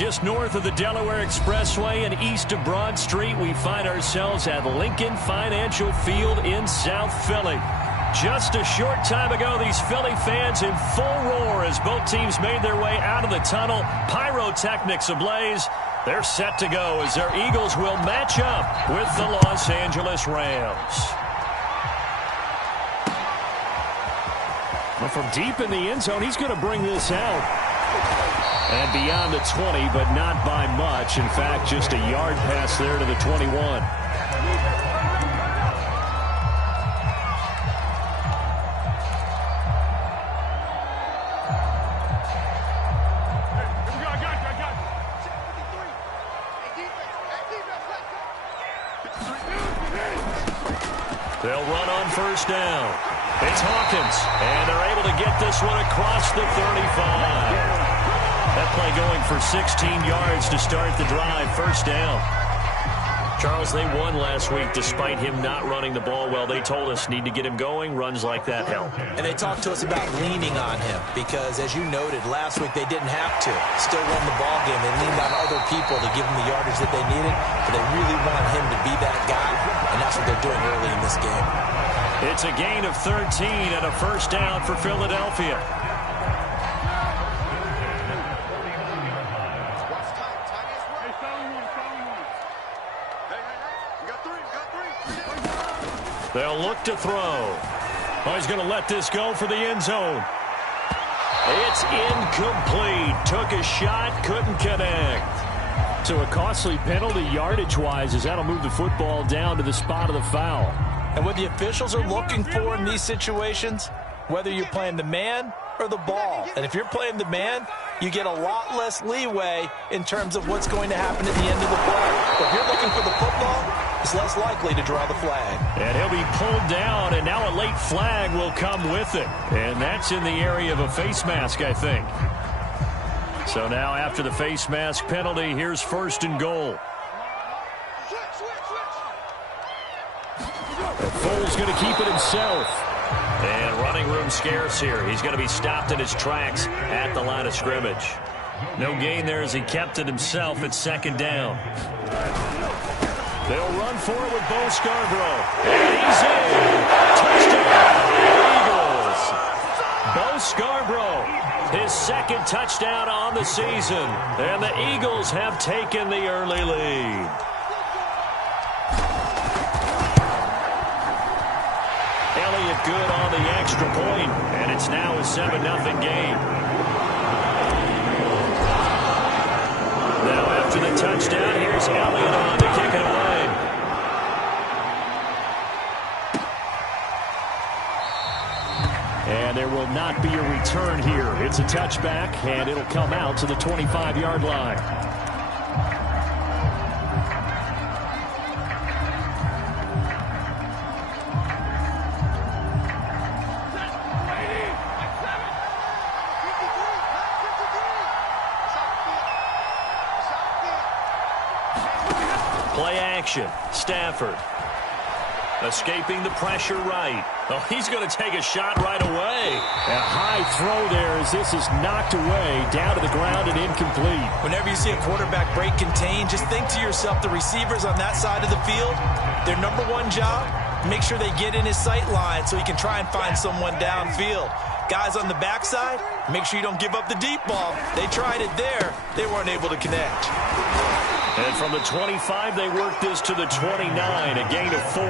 Just north of the Delaware Expressway and east of Broad Street, we find ourselves at Lincoln Financial Field in South Philly. Just a short time ago, these Philly fans in full roar as both teams made their way out of the tunnel. Pyrotechnics ablaze. They're set to go as their Eagles will match up with the Los Angeles Rams. Well, from deep in the end zone, he's going to bring this out. And beyond the 20, but not by much. In fact, just a yard pass there to the 21. They'll run on first down. It's Hawkins, and they're able to get this one across the 35. That play going for 16 yards to start the drive. First down. Charles, they won last week despite him not running the ball well. They told us need to get him going. Runs like that help. And they talked to us about leaning on him because, as you noted, last week they didn't have to. Still won the ball game. They leaned on other people to give them the yardage that they needed. But they really want him to be that guy, and that's what they're doing early in this game. It's a gain of 13 and a first down for Philadelphia. They'll look to throw. Oh, he's going to let this go for the end zone. It's incomplete. Took a shot, couldn't connect. So a costly penalty yardage-wise as that'll move the football down to the spot of the foul. And what the officials are looking for in these situations, whether you're playing the man or the ball. And if you're playing the man, you get a lot less leeway in terms of what's going to happen at the end of the play. But if you're looking for the football, it's less likely to draw the flag. And he'll be pulled down, and now a late flag will come with it. And that's in the area of a face mask, I think. So now after the face mask penalty, here's first and goal. Foles going to keep it himself. And running room scarce here. He's going to be stopped in his tracks at the line of scrimmage. No gain there as he kept it himself at second down. They'll run for it with Bo Scarborough. And he's in. Touchdown, Eagles. Bo Scarborough, his second touchdown on the season. And the Eagles have taken the early lead. Elliott good on the extra point, and it's now a 7-0 game. Now after the touchdown, here's Elliott on to kick it away. And there will not be a return here. It's a touchback, and it'll come out to the 25-yard line. Play action. Stafford. Escaping the pressure right. Oh, he's going to take a shot right away. A high throw there as this is knocked away, down to the ground and incomplete. Whenever you see a quarterback break contain, just think to yourself, the receivers on that side of the field, their number one job, make sure they get in his sight line so he can try and find someone downfield. Guys on the backside, make sure you don't give up the deep ball. They tried it there. They weren't able to connect. And from the 25, they work this to the 29, a gain of 4.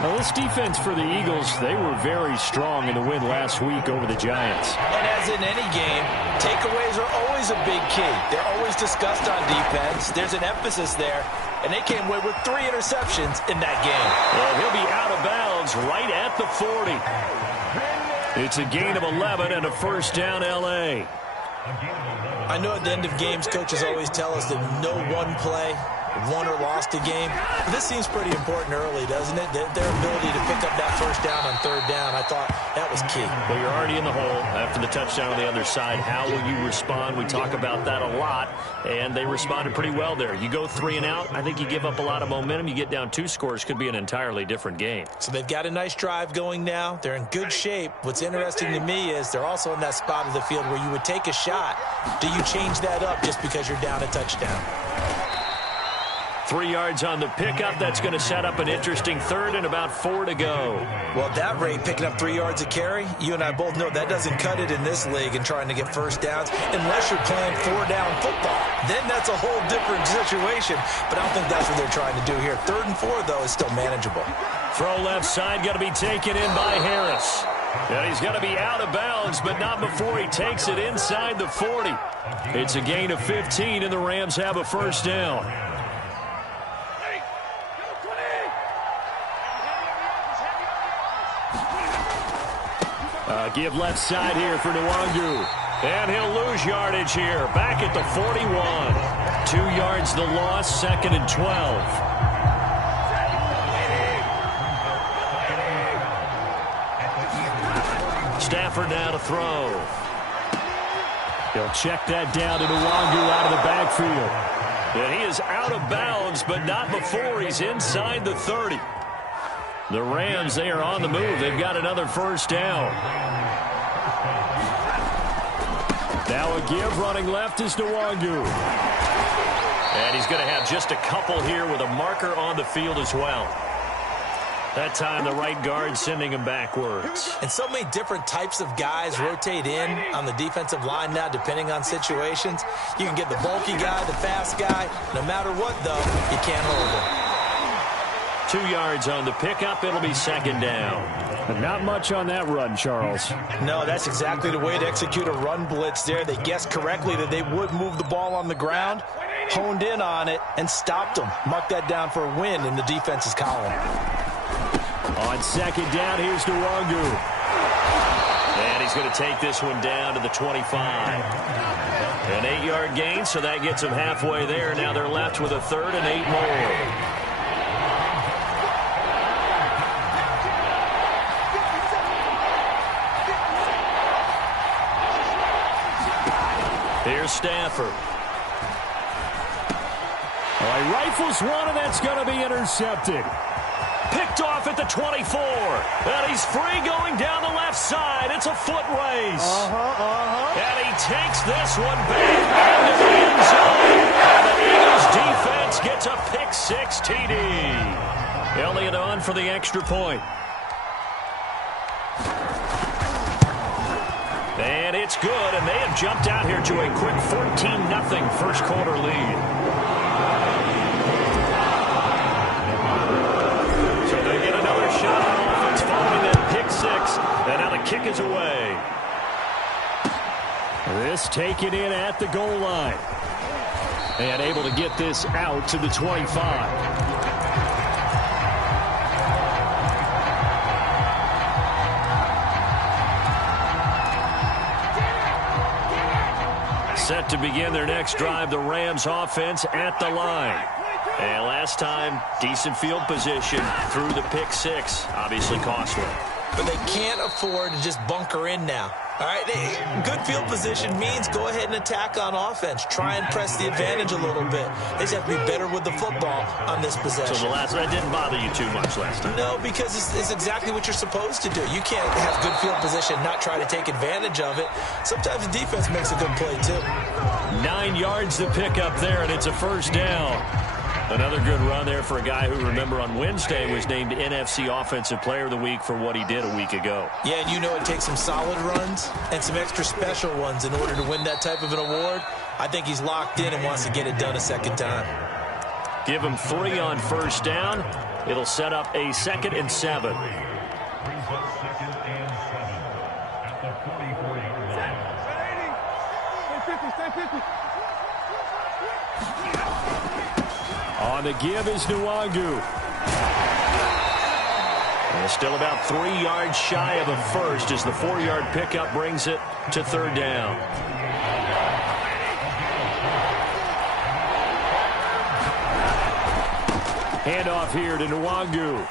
Well, this defense for the Eagles, they were very strong in the win last week over the Giants. And as in any game, takeaways are always a big key. They're always discussed on defense. There's an emphasis there, and they came away with 3 interceptions in that game. Well, he'll be out of bounds right at the 40. It's a gain of 11 and a first down, L.A. I know at the end of games, coaches always tell us that no one play won or lost a game. But this seems pretty important early, doesn't it? Their ability to pick up that first down on third down, I thought that was key. Well, you're already in the hole after the touchdown on the other side. How will you respond? We talk about that a lot, and they responded pretty well there. You go 3 and out, I think you give up a lot of momentum. You get down 2 scores, could be an entirely different game. So they've got a nice drive going now. They're in good shape. What's interesting to me is they're also in that spot of the field where you would take a shot. Do you change that up just because you're down a touchdown? 3 yards on the pickup. That's going to set up an interesting third and about 4 to go. Well, at that rate, picking up 3 yards a carry, you and I both know that doesn't cut it in this league and trying to get first downs unless you're playing 4-down football. Then that's a whole different situation, but I don't think that's what they're trying to do here. 3rd and 4, though, is still manageable. Throw left side, going to be taken in by Harris. And he's going to be out of bounds, but not before he takes it inside the 40. It's a gain of 15, and the Rams have a first down. Give left side here for Nwangu. And he'll lose yardage here. Back at the 41. 2 yards the loss, 2nd and 12. Stafford now to throw. He'll check that down to Nwangu out of the backfield. And he is out of bounds, but not before he's inside the 30. The Rams, they are on the move. They've got another first down. Now a give running left is Nwangu. And he's going to have just a couple here with a marker on the field as well. That time the right guard sending him backwards. And so many different types of guys rotate in on the defensive line now depending on situations. You can get the bulky guy, the fast guy. No matter what, though, you can't hold him. 2 yards on the pickup. It'll be 2nd down. But not much on that run, Charles. No, that's exactly the way to execute a run blitz there. They guessed correctly that they would move the ball on the ground, honed in on it, and stopped them. Mark that down for a win in the defense's column. On 2nd down, here's Nwangu. And he's going to take this one down to the 25. An 8-yard gain, so that gets them halfway there. Now they're left with a 3rd and 8 more. Here's Stafford. He rifles one, and that's going to be intercepted. Picked off at the 24. And he's free going down the left side. It's a foot race. And he takes this one back into the end zone. And the Eagles defense gets a pick-6 TD. Elliott on for the extra point. And it's good, and they have jumped out here to a quick 14-0 first quarter lead. So they get another shot on offense following that pick-6, and now the kick is away. This taken in at the goal line. And able to get this out to the 25. Set to begin their next drive, the Rams offense at the line. And last time, decent field position through the pick-6, obviously costly. But they can't afford to just bunker in now. All right, good field position means go ahead and attack on offense. Try and press the advantage a little bit. They just have to be better with the football on this possession. So that didn't bother you too much last time? No, because it's exactly what you're supposed to do. You can't have good field position, not try to take advantage of it. Sometimes the defense makes a good play, too. 9 yards to pick up there, and it's a first down. Another good run there for a guy who, remember, on Wednesday was named NFC Offensive Player of the Week for what he did a week ago. Yeah, and you know it takes some solid runs and some extra special ones in order to win that type of an award. I think he's locked in and wants to get it done a second time. Give him 3 on first down. It'll set up a 2nd and 7. On the give is Nwangu. And still about 3 yards shy of a first as the 4-yard pickup brings it to 3rd down. Handoff here to Nwangu.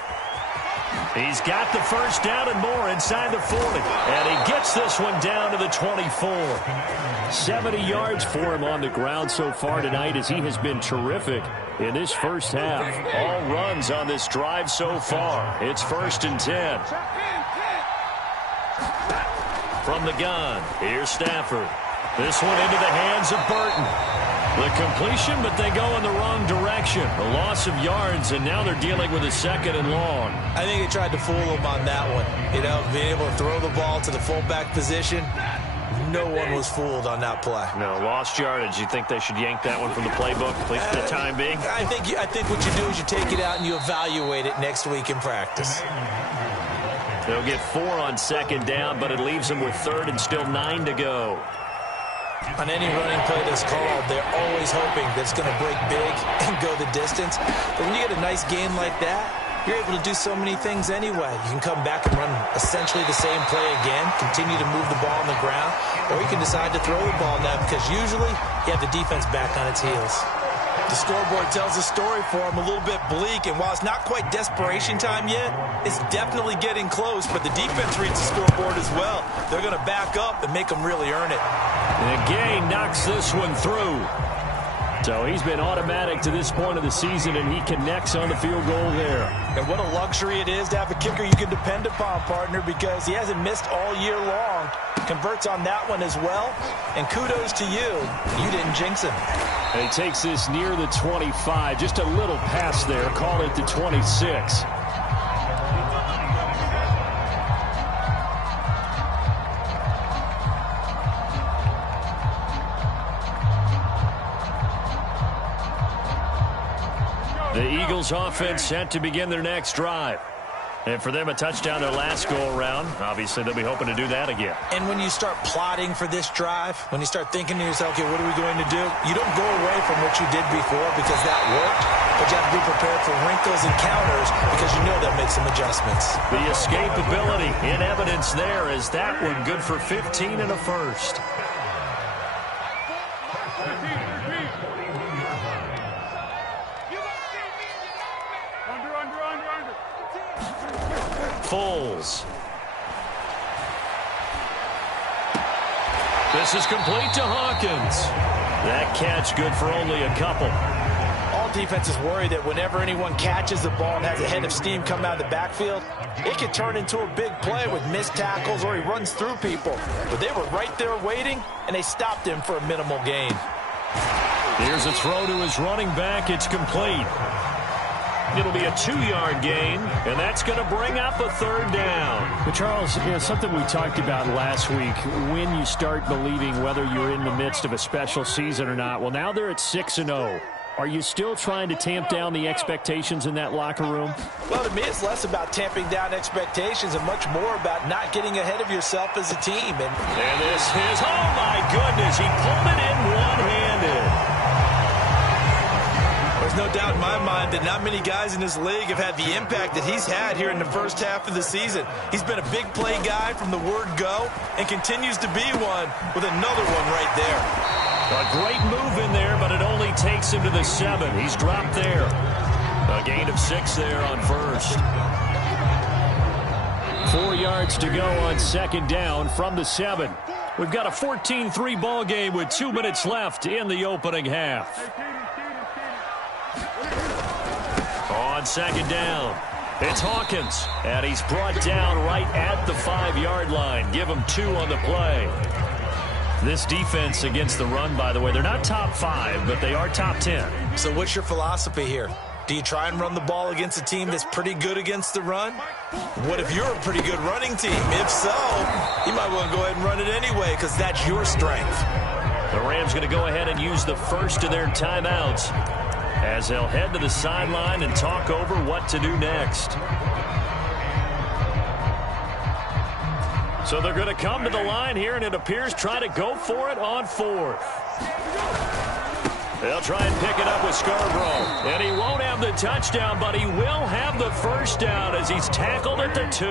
He's got the first down and more inside the 40. And he gets this one down to the 24. 70 yards for him on the ground so far tonight as he has been terrific in this first half. All runs on this drive so far. It's 1st and 10. From the gun, here's Stafford. This one into the hands of Burton. The completion, but they go in the wrong direction. A loss of yards, and now they're dealing with a 2nd and long. I think they tried to fool him on that one. You know, being able to throw the ball to the fullback position. No one was fooled on that play. No, lost yardage. You think they should yank that one from the playbook, at least for the time being? I think what you do is you take it out and you evaluate it next week in practice. They'll get 4 on 2nd down, but it leaves them with 3rd and still 9 to go. On any running play that's called, they're always hoping that it's going to break big and go the distance. But when you get a nice game like that, you're able to do so many things anyway. You can come back and run essentially the same play again, continue to move the ball on the ground, or you can decide to throw the ball now because usually you have the defense back on its heels. The scoreboard tells a story for them, a little bit bleak, and while it's not quite desperation time yet, it's definitely getting close, but the defense reads the scoreboard as well. They're going to back up and make them really earn it. And Gay knocks this one through. So he's been automatic to this point of the season, and he connects on the field goal there. And what a luxury it is to have a kicker you can depend upon, partner, because he hasn't missed all year long. Converts on that one as well. And kudos to you. You didn't jinx him. And he takes this near the 25. Just a little pass there. Call it the 26. The Eagles offense set to begin their next drive. And for them, a touchdown their last go-around. Obviously, they'll be hoping to do that again. And when you start plotting for this drive, when you start thinking to yourself, okay, what are we going to do? You don't go away from what you did before because that worked, but you have to be prepared for wrinkles and counters because you know they'll make some adjustments. The escapability in evidence there is that one good for 15 and a first. Foles. This is complete to Hawkins. That catch good for only a couple. All defenses worry that whenever anyone catches the ball and has a head of steam come out of the backfield, it can turn into a big play with missed tackles or he runs through people. But they were right there waiting, and they stopped him for a minimal gain. Here's a throw to his running back. It's complete. It'll be a 2-yard gain, and that's going to bring up a 3rd down. But Charles, something we talked about last week, when you start believing whether you're in the midst of a special season or not. Well, now they're at 6-0. Are you still trying to tamp down the expectations in that locker room? Well, to me, it's less about tamping down expectations and much more about not getting ahead of yourself as a team. And this is, oh my goodness, he pulled it in one-handed. There's no doubt in my mind that not many guys in this league have had the impact that he's had here in the first half of the season. He's been a big play guy from the word go and continues to be one with another one right there. A great move in there, but it only takes him to the 7. He's dropped there. A gain of 6 there on first. 4 yards to go on 2nd down from the 7. We've got a 14-3 ball game with 2 minutes left in the opening half. On 2nd down, it's Hawkins, and he's brought down right at the 5-yard line. Give him 2 on the play. This defense against the run, by the way, they're not top 5, but they are top 10. So what's your philosophy here? Do you try and run the ball against a team that's pretty good against the run? What if you're a pretty good running team? If so, you might want to go ahead and run it anyway because that's your strength. The Rams going to go ahead and use the first of their timeouts as they'll head to the sideline and talk over what to do next. So they're going to come to the line here, and it appears try to go for it on 4th. They'll try and pick it up with Scarborough. And he won't have the touchdown, but he will have the first down as he's tackled at the 2.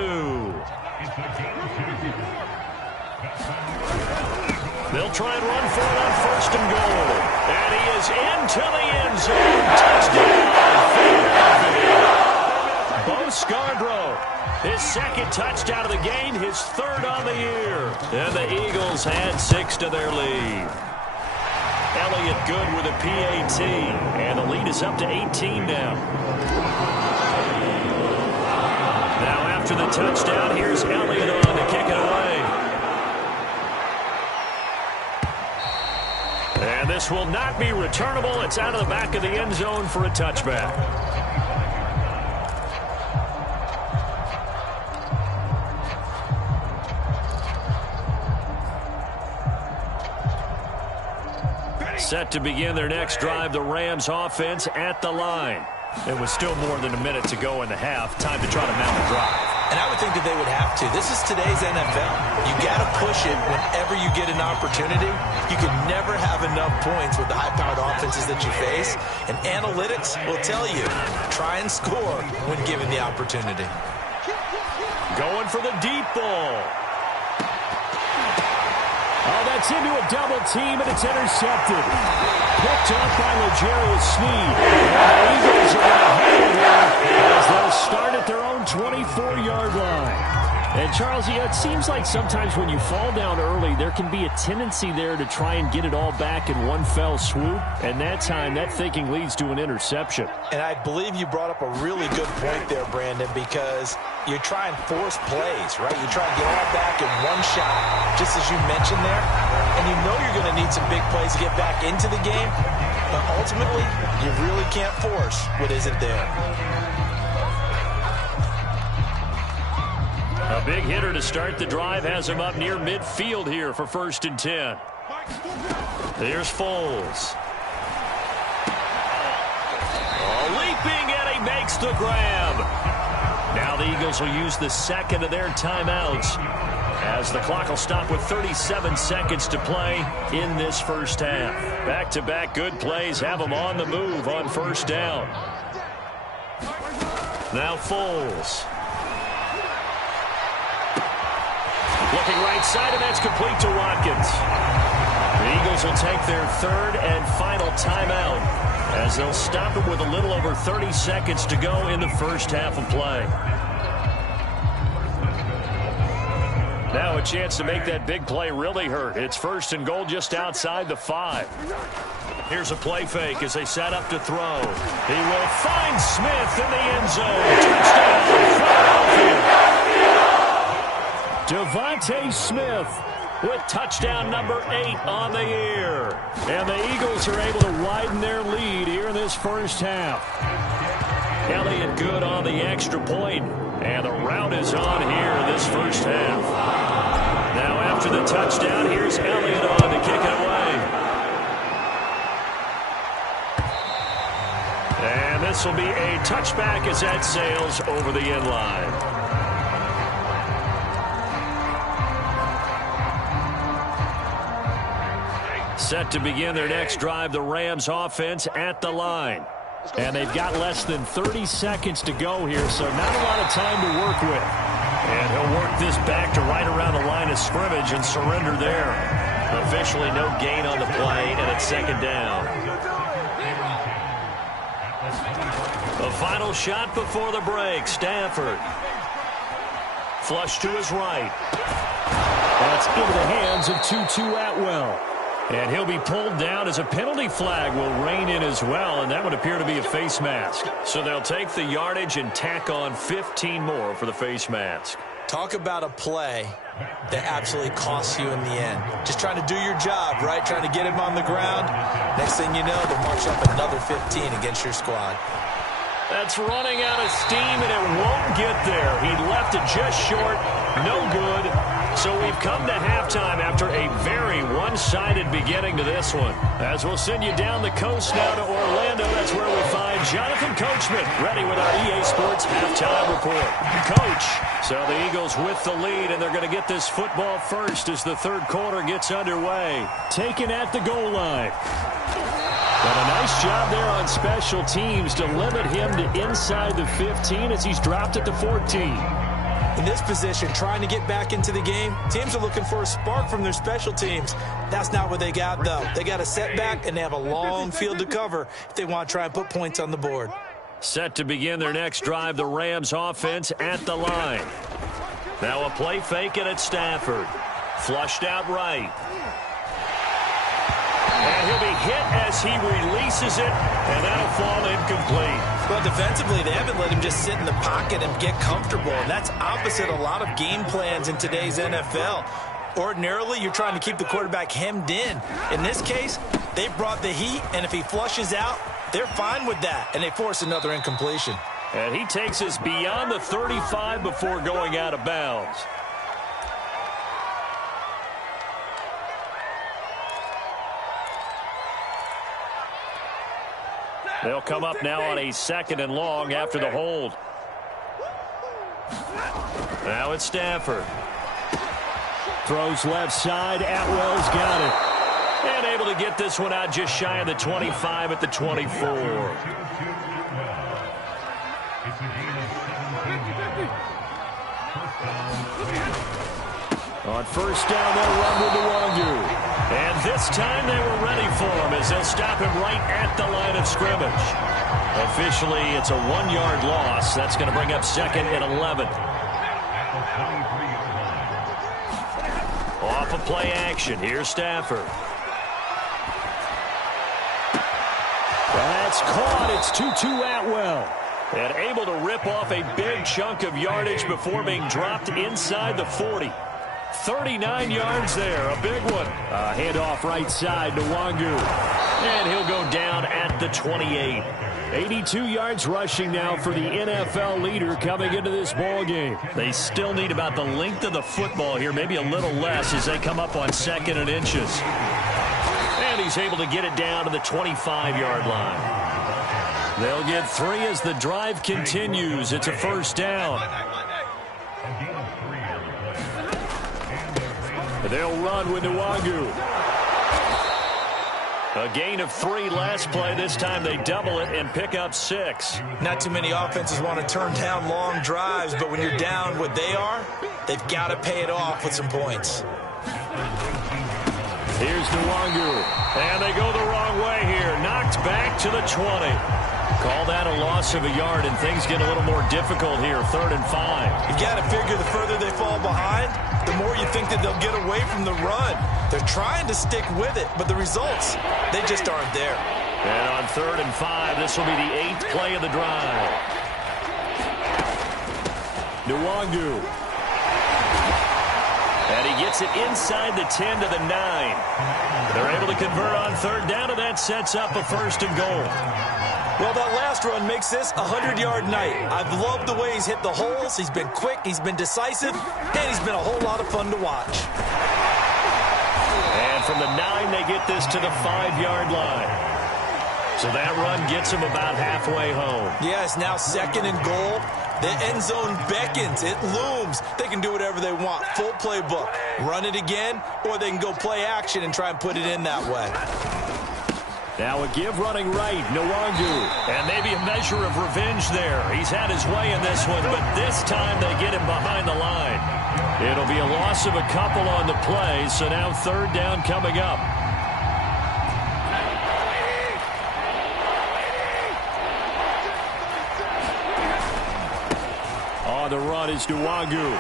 They'll try and run for it on 1st and goal. And he is into the end zone. Touchdown, Philadelphia. Scarborough. His second touchdown of the game, his third on the year. And the Eagles add 6 to their lead. Elliott good with a PAT. And the lead is up to 18 now. Now after the touchdown, here's Elliott on to kick it away. And this will not be returnable. It's out of the back of the end zone for a touchback. Set to begin their next drive, the Rams offense at the line. It was still more than a minute to go in the half. Time to try to mount a drive. And I would think that they would have to. This is today's NFL. You got to push it whenever you get an opportunity. You can never have enough points with the high-powered offenses that you face. And analytics will tell you, try and score when given the opportunity. Going for the deep ball. Oh, that's into a double team, and it's intercepted. Picked up by L'Jarius Sneed. And the Eagles are going to have it here as they'll start at their own 24-yard line. And, Charles, it seems like sometimes when you fall down early, there can be a tendency there to try and get it all back in one fell swoop. And that time, that thinking leads to an interception. And I believe you brought up a really good point there, Brandon, because you try and force plays, right? You try and get all back in one shot, just as you mentioned there. And you know you're going to need some big plays to get back into the game. But ultimately, you really can't force what isn't there. A big hitter to start the drive has him up near midfield here for 1st and 10. Here's Foles. Leaping, and he makes the grab. Now the Eagles will use the second of their timeouts as the clock will stop with 37 seconds to play in this first half. Back-to-back good plays have them on the move on 1st down. Now Foles. Looking right side, and that's complete to Watkins. The Eagles will take their 3rd and final timeout as they'll stop it with a little over 30 seconds to go in the first half of play. Now a chance to make that big play really hurt. It's 1st and goal just outside the 5. Here's a play fake as they set up to throw. He will find Smith in the end zone. Touchdown, Philadelphia. Devontae Smith with touchdown number 8 on the year. And the Eagles are able to widen their lead here in this first half. Elliott good on the extra point. And the route is on here this first half. Now after the touchdown, here's Elliott on to kick it away. And this will be a touchback as that sails over the end line. Set to begin their next drive, the Rams offense at the line. And they've got less than 30 seconds to go here, so not a lot of time to work with. And he'll work this back to right around the line of scrimmage and surrender there. Officially no gain on the play, and it's 2nd down. The final shot before the break, Stafford. Flush to his right. That's into the hands of Tutu Atwell. And he'll be pulled down as a penalty flag will rein in as well, and that would appear to be a face mask. So they'll take the yardage and tack on 15 more for the face mask. Talk about a play that absolutely costs you in the end. Just trying to do your job, right? Trying to get him on the ground. Next thing you know, they'll march up another 15 against your squad. That's running out of steam, and it won't get there. He left it just short. No good. So we've come to halftime after a very one-sided beginning to this one. As we'll send you down the coast now to Orlando, that's where we find Jonathan Coachman ready with our EA Sports halftime report. Coach, so the Eagles with the lead, and they're going to get this football first as the 3rd quarter gets underway. Taken at the goal line. But a nice job there on special teams to limit him to inside the 15 as he's dropped at the 14. In this position, trying to get back into the game, teams are looking for a spark from their special teams. That's not what they got, though. They got a setback, and they have a long field to cover if they want to try and put points on the board. Set to begin their next drive, the Rams offense at the line. Now a play fake it at Stafford. Flushed out right. And he'll be hit as he releases it, and that'll fall incomplete. Well, defensively, they haven't let him just sit in the pocket and get comfortable, and that's opposite a lot of game plans in today's NFL. Ordinarily, you're trying to keep the quarterback hemmed in. In this case, they brought the heat, and if he flushes out, they're fine with that, and they force another incompletion. And he takes us beyond the 35 before going out of bounds. They'll come up now on a 2nd and long after the hold. Now it's Stafford. Throws left side. Atwell's got it. And able to get this one out just shy of the 25 at the 24. On first down, they'll run with Nwangu. And this time they were ready for him as they'll stop him right at the line of scrimmage. Officially, it's a 1-yard loss. That's going to bring up 2nd and 11. Off of play action. Here's Stafford. That's caught. It's 2-2 Atwell. And able to rip off a big chunk of yardage before being dropped inside the 40. 39 yards there, a big one. Handoff right side to Nwangu. And he'll go down at the 28. 82 yards rushing now for the NFL leader coming into this ball game. They still need about the length of the football here, maybe a little less as they come up on 2nd and inches. And he's able to get it down to the 25-yard line. They'll get 3 as the drive continues. It's a first down. They'll run with Nwangu. A gain of 3 last play. This time they double it and pick up 6. Not too many offenses want to turn down long drives, but when you're down what they are, they've got to pay it off with some points. Here's Nwangu. And they go the wrong way here. Knocked back to the 20. Call that a loss of a yard, and things get a little more difficult here. 3rd and 5. You've got to figure the further they fall behind, the more you think that they'll get away from the run. They're trying to stick with it, but the results, they just aren't there. And on 3rd and 5, this will be the 8th play of the drive. Nwangu. And he gets it inside the 10 to the 9. They're able to convert on 3rd down, and that sets up a 1st and goal. Well, that last run makes this a 100-yard night. I've loved the way he's hit the holes. He's been quick, he's been decisive, and he's been a whole lot of fun to watch. And from the 9, they get this to the 5-yard line. So that run gets him about halfway home. Yeah, it's now 2nd and goal. The end zone beckons. It looms. They can do whatever they want. Full playbook. Run it again, or they can go play action and try and put it in that way. Now a give running right, Nwangu. And maybe a measure of revenge there. He's had his way in this one, but this time they get him behind the line. It'll be a loss of a couple on the play, so now 3rd down coming up. On the run is Nwangu.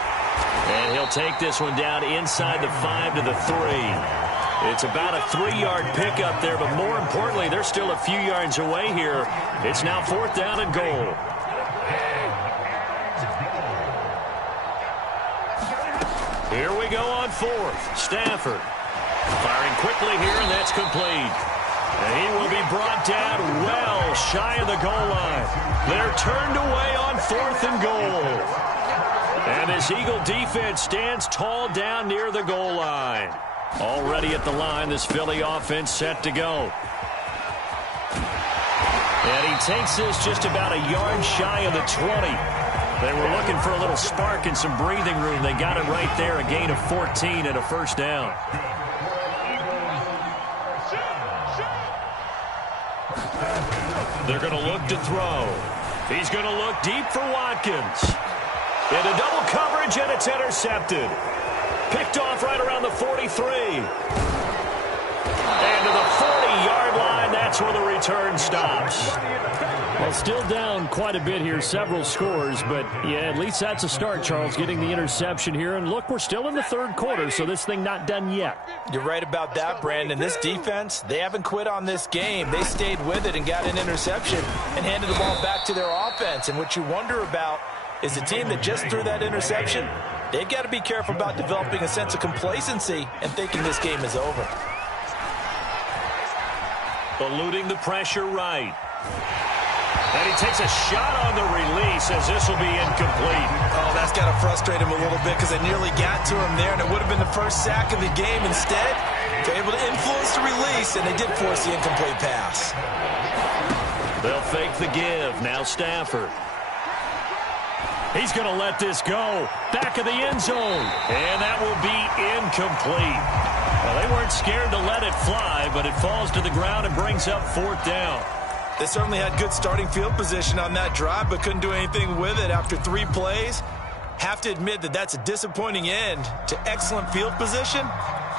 And he'll take this one down inside the 5 to the 3. It's about a 3-yard pickup there, but more importantly, they're still a few yards away here. It's now 4th down and goal. Here we go on 4th. Stafford firing quickly here, and that's complete. And he will be brought down well shy of the goal line. They're turned away on 4th and goal. And this Eagle defense stands tall down near the goal line. Already at the line, this Philly offense set to go. And he takes this just about a yard shy of the 20. They were looking for a little spark and some breathing room. They got it right there, a gain of 14 and a 1st down. They're going to look to throw. He's going to look deep for Watkins. Into double coverage, and it's intercepted. Picked off right around the 43. And to the 40-yard line, that's where the return stops. Well, still down quite a bit here, several scores, but yeah, at least that's a start, Charles, getting the interception here. And look, we're still in the third quarter, so this thing not done yet. You're right about that, Brandon. This defense, they haven't quit on this game. They stayed with it and got an interception and handed the ball back to their offense. And what you wonder about is the team that just threw that interception, they've got to be careful about developing a sense of complacency and thinking this game is over. Eluding the pressure right. And he takes a shot on the release as this will be incomplete. Oh, that's got to frustrate him a little bit because they nearly got to him there, and it would have been the first sack of the game. Instead, they're able to influence the release, and they did force the incomplete pass. They'll fake the give. Now Stafford. He's going to let this go. Back of the end zone. And that will be incomplete. Well, they weren't scared to let it fly, but it falls to the ground and brings up fourth down. They certainly had good starting field position on that drive, but couldn't do anything with it after 3 plays. Have to admit that that's a disappointing end to excellent field position.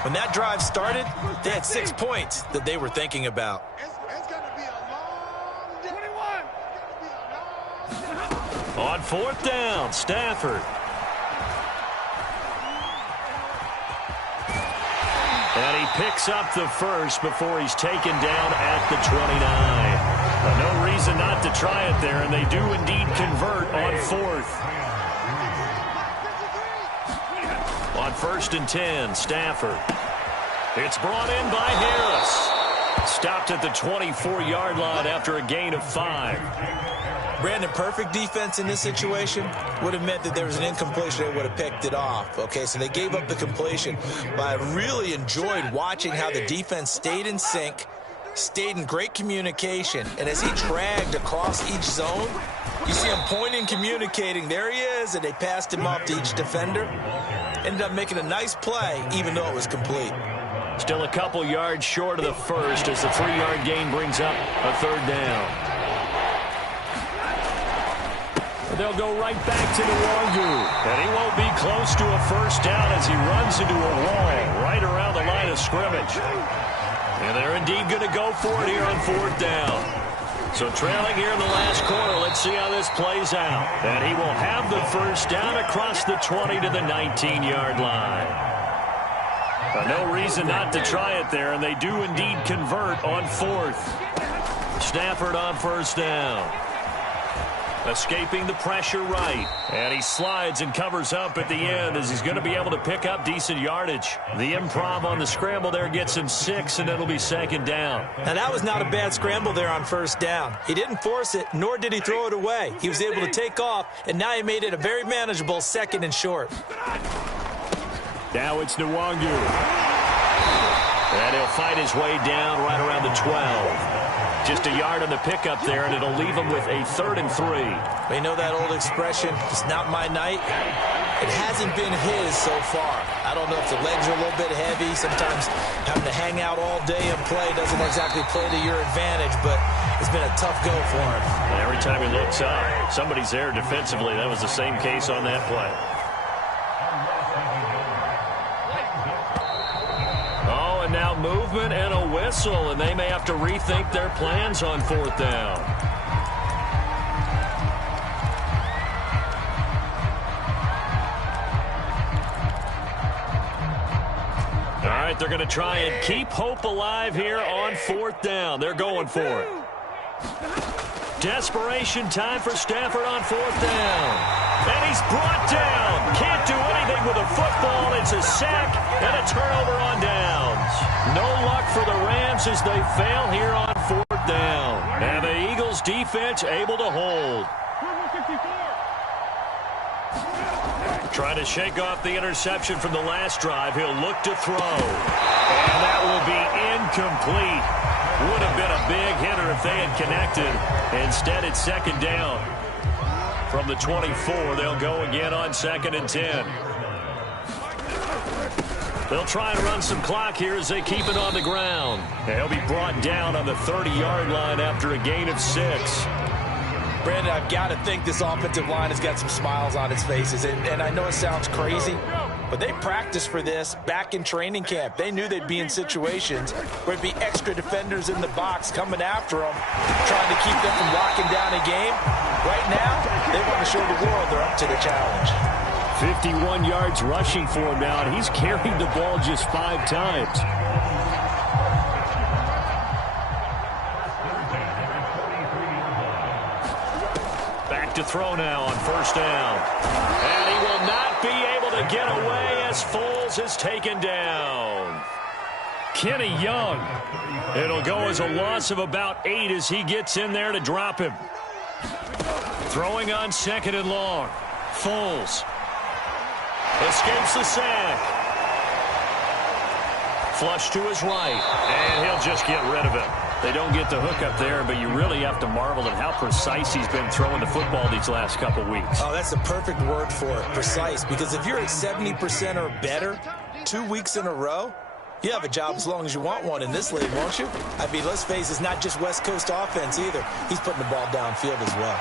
When that drive started, they had 6 points that they were thinking about. It's going to be a long 21. On fourth down, Stafford. And he picks up the first before he's taken down at the 29. No reason not to try it there, and they do indeed convert on fourth. On 1st and 10, Stafford. It's brought in by Harris. Stopped at the 24-yard line after a gain of 5. Brandon, perfect defense in this situation would have meant that there was an incompletion. They would have picked it off. Okay, so they gave up the completion. But I really enjoyed watching how the defense stayed in sync, stayed in great communication, and as he dragged across each zone, you see him pointing, communicating. There he is, and they passed him off to each defender. Ended up making a nice play, even though it was complete. Still a couple yards short of the first as the 3-yard gain brings up a third down. They'll go right back to Nwangu. And he won't be close to a first down as he runs into a wall right around the line of scrimmage. And they're indeed going to go for it here on fourth down. So trailing here in the last quarter, let's see how this plays out. And he will have the first down across the 20 to the 19-yard line. No reason not to try it there, and they do indeed convert on fourth. Stafford on first down. Escaping the pressure right. And he slides and covers up at the end as he's going to be able to pick up decent yardage. The improv on the scramble there gets him 6, and it'll be second down. Now, that was not a bad scramble there on first down. He didn't force it, nor did he throw it away. He was able to take off, and now he made it a very manageable 2nd and short. Now it's Nwangu. And he'll fight his way down right around the 12. Just a yard on the pickup there, and it'll leave him with a 3rd and 3. We know that old expression, it's not my night. It hasn't been his so far. I don't know if the legs are a little bit heavy. Sometimes having to hang out all day and play doesn't exactly play to your advantage, but it's been a tough go for him. Every time he looks up, somebody's there defensively. That was the same case on that play. Oh, and now movement and a whistle, and they may have to rethink their plans on fourth down. All right, they're going to try and keep hope alive here on fourth down. They're going for it. Desperation time for Stafford on fourth down. And he's brought down. Can't do anything with a football. It's a sack and a turnover on downs. No luck for the Rams as they fail here on fourth down. And the Eagles defense able to hold. Trying to shake off the interception from the last drive. He'll look to throw. And that will be incomplete. Would have been a big hitter if they had connected. Instead, it's second down. From the 24, they'll go again on 2nd and 10. They'll try and run some clock here as they keep it on the ground. And he'll be brought down on the 30-yard line after a gain of 6. Brandon, I've got to think this offensive line has got some smiles on its faces. And I know it sounds crazy, But they practiced for this back in training camp. They knew they'd be in situations where it'd be extra defenders in the box coming after them, trying to keep them from locking down a game. Right now, they want to show the world they're up to the challenge. 51 yards rushing for him now, and he's carried the ball just 5 times. Back to throw now on first down. And he will not be able to get away as Foles is taken down. Kenny Young. It'll go as a loss of about 8 as he gets in there to drop him. Throwing on 2nd and long. Foles escapes the sack. Flush to his right. And he'll just get rid of it. They don't get the hook up there, but you really have to marvel at how precise he's been throwing the football these last couple weeks. Oh, that's a perfect word for it, precise. Because if you're at 70% or better 2 weeks in a row, you have a job as long as you want one in this league, won't you? I mean, let's face it, it's not just West Coast offense either. He's putting the ball downfield as well.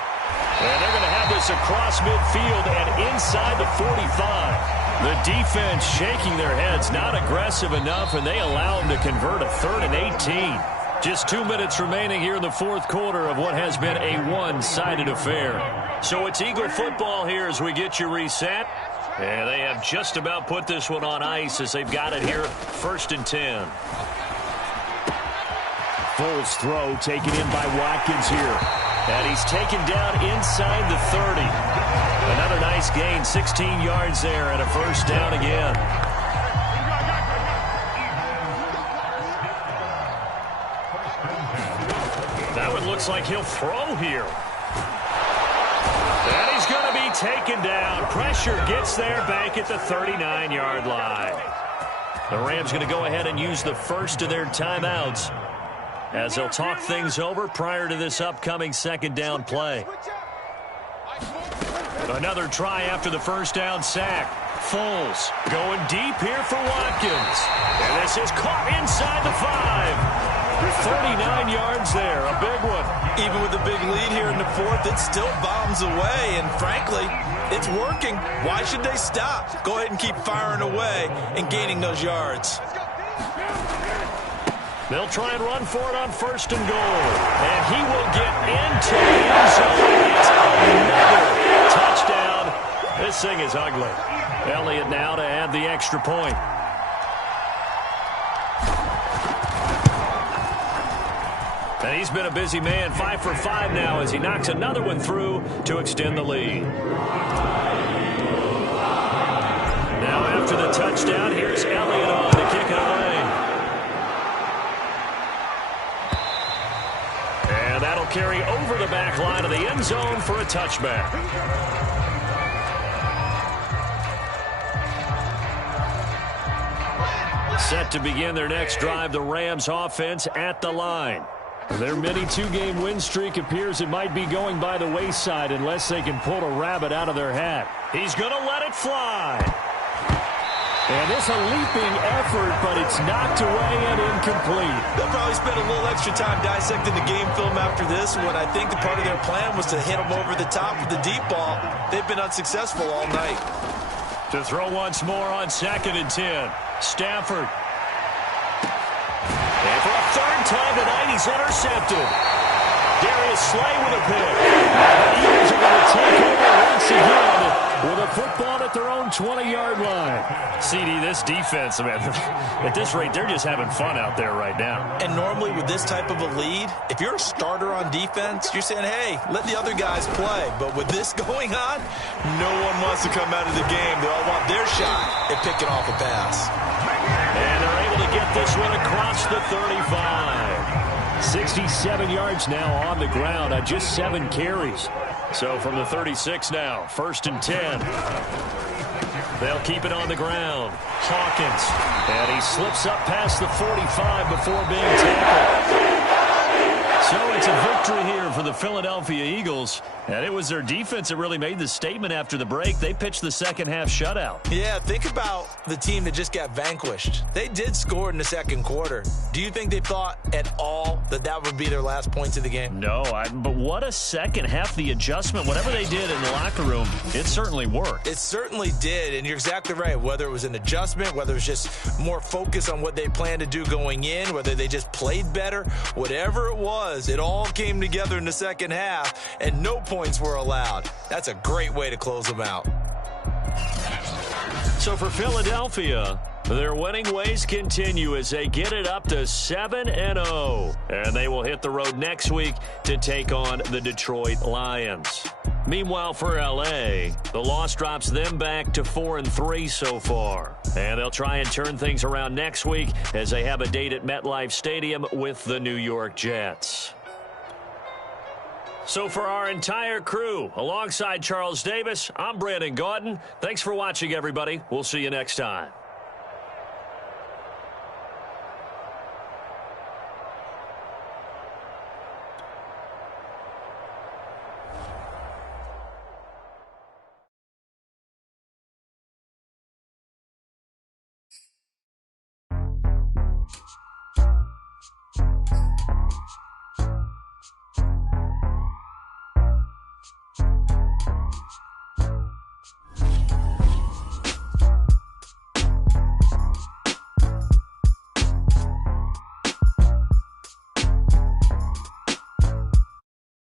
And they're going to have this across midfield and inside the 45. The defense shaking their heads, not aggressive enough, and they allow them to convert a 3rd and 18. Just 2 minutes remaining here in the 4th quarter of what has been a one-sided affair. So it's Eagle football here as we get you reset. And they have just about put this one on ice as they've got it here 1st and 10. Foles throw taken in by Watkins here. And he's taken down inside the 30. Another nice gain, 16 yards there and a 1st down again. That one looks like he'll throw here. And he's going to be taken down. Pressure gets there back at the 39-yard line. The Rams going to go ahead and use the first of their timeouts as they'll talk things over prior to this upcoming 2nd down play. Another try after the 1st down sack. Foles going deep here for Watkins. And this is caught inside the 5. 39 yards there, a big one. Even with a big lead here in the 4th, it still bombs away, and frankly, it's working. Why should they stop? Go ahead and keep firing away and gaining those yards. They'll try and run for it on 1st and goal. And he will get into the end zone. It's another touchdown. This thing is ugly. Elliott now to add the extra point. And he's been a busy man, 5 for 5 now as he knocks another one through to extend the lead. Now after the touchdown, here's Elliott on to kick it away. And that'll carry over the back line of the end zone for a touchback. Set to begin their next drive, the Rams offense at the line. Their mini 2-game win streak appears it might be going by the wayside unless they can pull a rabbit out of their hat. He's going to let it fly. And it's a leaping effort, but it's knocked away and incomplete. They'll probably spend a little extra time dissecting the game film after this one. I think the part of their plan was to hit them over the top with the deep ball. They've been unsuccessful all night. To throw once more on 2nd and 10. Stafford. And for a 3rd time tonight, he's intercepted. Darius Slay with a pick. The Eagles are going to take over once again with a football at their own 20-yard line. CD, this defense, man, at this rate, they're just having fun out there right now. And normally with this type of a lead, if you're a starter on defense, you're saying, hey, let the other guys play. But with this going on, no one wants to come out of the game. They all want their shot at picking off a pass. And they're able to get this one across the 35. 67 yards now on the ground on just 7 carries. So from the 36 now, 1st and 10. They'll keep it on the ground. Hawkins. And he slips up past the 45 before being tackled. So it's a victory here for the Philadelphia Eagles, and it was their defense that really made the statement after the break. They pitched the second-half shutout. Yeah, think about the team that just got vanquished. They did score in the second quarter. Do you think they thought at all that that would be their last points of the game? No, but what a second half. The adjustment, whatever they did in the locker room, it certainly worked. It certainly did, and you're exactly right. Whether it was an adjustment, whether it was just more focus on what they planned to do going in, whether they just played better, whatever it was, it all came together in the second half, and no points were allowed. That's a great way to close them out. So for Philadelphia, their winning ways continue as they get it up to 7-0. And they will hit the road next week to take on the Detroit Lions. Meanwhile, for L.A., the loss drops them back to 4-3 so far. And they'll try and turn things around next week as they have a date at MetLife Stadium with the New York Jets. So for our entire crew, alongside Charles Davis, I'm Brandon Gaudin. Thanks for watching, everybody. We'll see you next time.